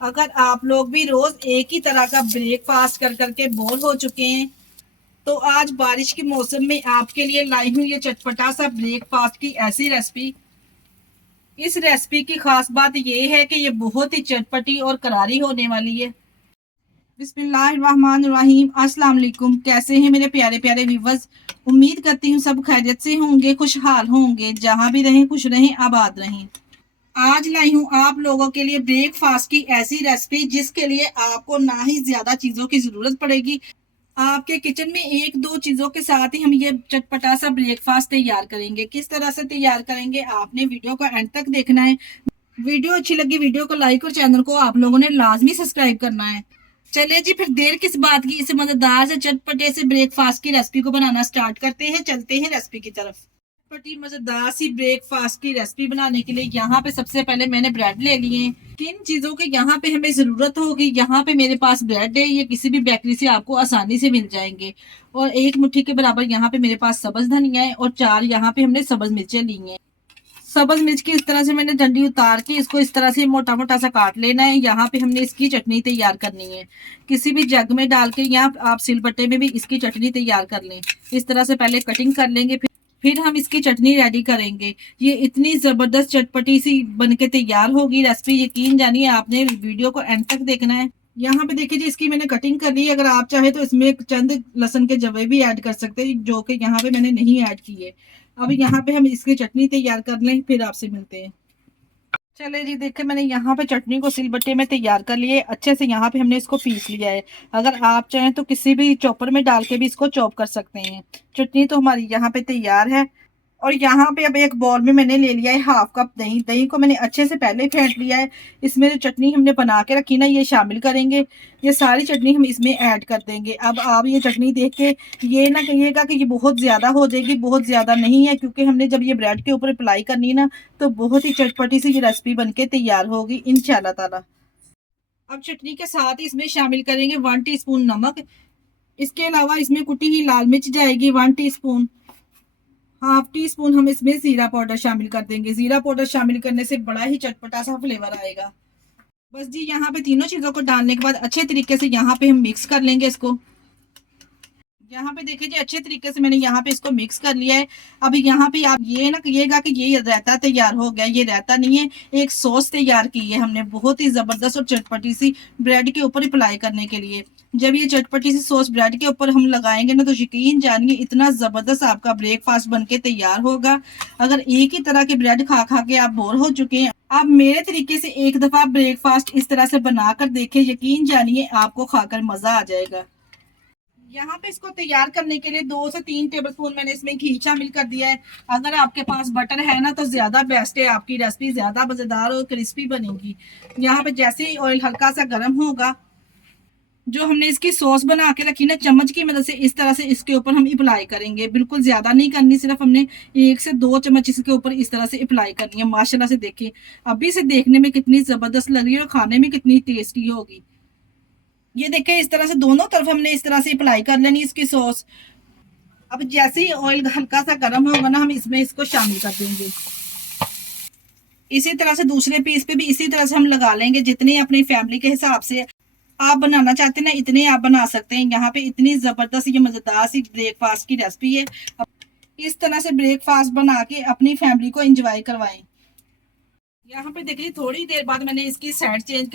अगर आप लोग भी रोज एक ही तरह का ब्रेकफास्ट कर करके बोर हो चुके हैं तो आज बारिश के मौसम में आपके लिए लाई हूँ ये चटपटा सा ब्रेकफास्ट की ऐसी रेसिपी। इस रेसिपी की खास बात ये है कि ये बहुत ही चटपटी और करारी होने वाली है। बिस्मिल्लाहिर्रहमानिर्रहीम। अस्सलाम वालेकुम। कैसे हैं मेरे प्यारे प्यारे व्यूवर्स। उम्मीद करती हूँ सब खैरियत से होंगे, खुशहाल होंगे, जहां भी रहें खुश रहें, आबाद रहें। आज लाई हूँ आप लोगों के लिए ब्रेकफास्ट की ऐसी रेसिपी जिसके लिए आपको ना ही ज्यादा चीजों की जरूरत पड़ेगी। आपके किचन में एक दो चीजों के साथ ही हम ये चटपटा सा ब्रेकफास्ट तैयार करेंगे। किस तरह से तैयार करेंगे आपने वीडियो को एंड तक देखना है। वीडियो अच्छी लगी वीडियो को लाइक और चैनल को आप लोगों ने लाजमी सब्सक्राइब करना है। चलिए जी, फिर देर किस बात की, इसे मजेदार से चटपटे से ब्रेकफास्ट की रेसिपी को बनाना स्टार्ट करते हैं। चलते हैं रेसिपी की तरफ। चटपटी मजेदार सी ब्रेकफास्ट की रेसिपी बनाने के लिए यहाँ पे सबसे पहले मैंने ब्रेड ले लिए हैं। किन चीजों की यहाँ पे हमें जरूरत होगी, यहाँ पे मेरे पास ब्रेड है, ये किसी भी बेकरी से आपको आसानी से मिल जाएंगे। और एक मुट्ठी के बराबर यहाँ पे मेरे पास सब्ज धनिया है और 4 यहाँ पे हमने सब्ज मिर्चें ली हैं। सब्ज मिर्च की इस तरह से मैंने डंडी उतार के इसको इस तरह से मोटा मोटा सा काट लेना है। यहाँ पे हमने इसकी चटनी तैयार करनी है। किसी भी जग में डाल के या आप सिलबट्टे में भी इसकी चटनी तैयार कर लें। इस तरह से पहले कटिंग कर लेंगे, फिर हम इसकी चटनी रेडी करेंगे। ये इतनी जबरदस्त चटपटी सी बनके तैयार होगी रेसिपी, यकीन जानिए आपने वीडियो को एंड तक देखना है। यहाँ पे देखिए जी, इसकी मैंने कटिंग कर ली है। अगर आप चाहे तो इसमें चंद लहसुन के जवे भी ऐड कर सकते हैं, जो कि यहाँ पे मैंने नहीं ऐड किए। अब यहाँ पे हम इसकी चटनी तैयार कर लें, फिर आपसे मिलते हैं। चले जी, देखिए मैंने यहाँ पे चटनी को सिलबट्टे में तैयार कर लिया है। अच्छे से यहाँ पे हमने इसको पीस लिया है। अगर आप चाहें तो किसी भी चॉपर में डाल के भी इसको चॉप कर सकते हैं। चटनी तो हमारी यहाँ पे तैयार है। और यहाँ पे अब एक बॉल में मैंने ले लिया है हाफ कप दही। दही को मैंने अच्छे से पहले फेंट लिया है। इसमें जो चटनी हमने बना के रखी ना, ये शामिल करेंगे। ये सारी चटनी हम इसमें ऐड कर देंगे। अब आप ये चटनी देख के ये ना कहिएगा कि ये बहुत ज्यादा हो जाएगी, बहुत ज्यादा नहीं है, क्योंकि हमने जब ये ब्रेड के ऊपर अप्लाई करनी ना तो बहुत ही चटपटी सी ये रेसिपी बनके तैयार होगी इंशाल्लाह ताला। अब चटनी के साथ ही इसमें शामिल करेंगे 1 टीस्पून नमक। इसके अलावा इसमें कुटी हुई लाल मिर्च जाएगी 1 टीस्पून। हाफ टी स्पून हम इसमें जीरा पाउडर शामिल कर देंगे। जीरा पाउडर शामिल करने से बड़ा ही चटपटा सा फ्लेवर आएगा। बस जी, यहाँ पे तीनों चीजों को डालने के बाद अच्छे तरीके से यहाँ पे हम मिक्स कर लेंगे इसको। यहाँ पे देखिए जी, अच्छे तरीके से मैंने यहाँ पे इसको मिक्स कर लिया है। अब यहाँ पे आप ये ना कहिएगा कि ये रायता तैयार हो गया, ये रायता नहीं है, एक सॉस तैयार की है हमने बहुत ही जबरदस्त और चटपटी सी ब्रेड के ऊपर अप्लाई करने के लिए। जब ये चटपटी सी सॉस ब्रेड के ऊपर हम लगाएंगे ना तो यकीन जानिए इतना जबरदस्त आपका ब्रेकफास्ट बनके तैयार होगा। अगर एक ही तरह के ब्रेड खा खा के आप बोर हो चुके हैं, आप मेरे तरीके से एक दफा ब्रेकफास्ट इस तरह से बनाकर देखें, यकीन जानिए आपको खाकर मजा आ जाएगा। यहाँ पे इसको तैयार करने के लिए 2 से 3 टेबलस्पून मैंने इसमें घी शामिल कर दिया है। अगर आपके पास बटर है ना तो ज्यादा बेस्ट है, आपकी रेसिपी ज्यादा मजेदार और क्रिस्पी बनेगी। यहाँ पे जैसे ही ऑयल हल्का सा गर्म होगा, जो हमने इसकी सॉस बना के रखी ना, चम्मच की मदद से इस तरह से इसके ऊपर हम अप्लाई करेंगे। बिल्कुल ज्यादा नहीं करनी, सिर्फ हमने 1 से 2 चम्मच इसके ऊपर इस तरह से अप्लाई करनी है। माशाल्लाह से देखिए अभी से देखने में कितनी जबरदस्त लग रही है और खाने में कितनी टेस्टी होगी। ये देखिए इस तरह से दोनों तरफ हमने इस तरह से अप्लाई कर लेनी इसकी सॉस। अब जैसे ही ऑयल हल्का सा गर्म होगा ना, हम इसमें इसको शामिल कर देंगे। इसी तरह से दूसरे पीस पे भी इसी तरह से हम लगा लेंगे। जितनी अपनी फैमिली के हिसाब से आप बनाना चाहते हैं ना, इतने आप बना सकते हैं। यहाँ पे इतनी जबरदस्त ये मजेदार सी ब्रेकफास्ट की रेसिपी है। इस तरह से ब्रेकफास्ट बना के अपनी फैमिली को एंजॉय करवाएं। यहाँ पे देखिए थोड़ी देर बाद मैंने इसकी साइड चेंज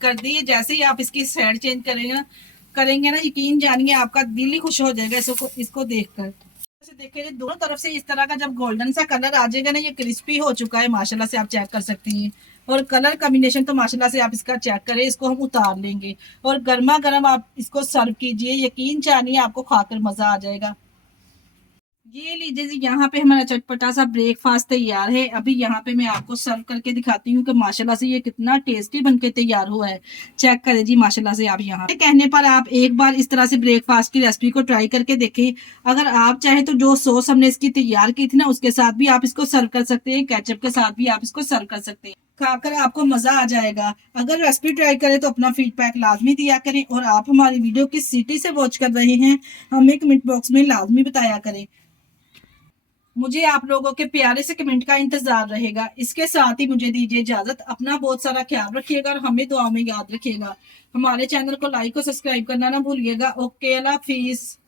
कर दी है। जैसे ही आप इसकी साइड चेंज करेंगे ना यकीन जानिए आपका दिल ही खुश हो जाएगा इसको देखकर। देखिए दोनों तरफ से इस तरह का जब गोल्डन सा कलर आ जाएगा ना, ये क्रिस्पी हो चुका है माशाल्लाह से, आप चेक कर सकती हैं। और कलर कॉम्बिनेशन तो माशाल्लाह से आप इसका चेक करें। इसको हम उतार लेंगे और गर्मा गर्म आप इसको सर्व कीजिए, यकीन जानिए आपको खाकर मजा आ जाएगा। ये लीजिए जी, यहाँ पे हमारा चटपटा सा ब्रेकफास्ट तैयार है। अभी यहाँ पे मैं आपको सर्व करके दिखाती हूँ कि माशाल्लाह से ये कितना टेस्टी बनके तैयार हुआ है। चेक करें जी माशाल्लाह से। आप यहाँ पे कहने पर आप एक बार इस तरह से ब्रेकफास्ट की रेसिपी को ट्राई करके देखें। अगर आप चाहें तो जो सॉस हमने इसकी तैयार की थी ना, उसके साथ भी आप इसको सर्व कर सकते हैं, केचप के साथ भी आप इसको सर्व कर सकते हैं। खाकर आपको मजा आ जाएगा। अगर रेसिपी ट्राई करें तो अपना फीडबैक लाजमी दिया करें। और आप हमारी वीडियो किस सिटी से वॉच कर रहे हैं हमें कमेंट बॉक्स में लाजमी बताया करें। मुझे आप लोगों के प्यारे से कमेंट का इंतजार रहेगा। इसके साथ ही मुझे दीजिए इजाजत। अपना बहुत सारा ख्याल रखिएगा और हमें दुआ में याद रखिएगा। हमारे चैनल को लाइक और सब्सक्राइब करना ना भूलिएगा। ओके, अल्लाह हाफिज।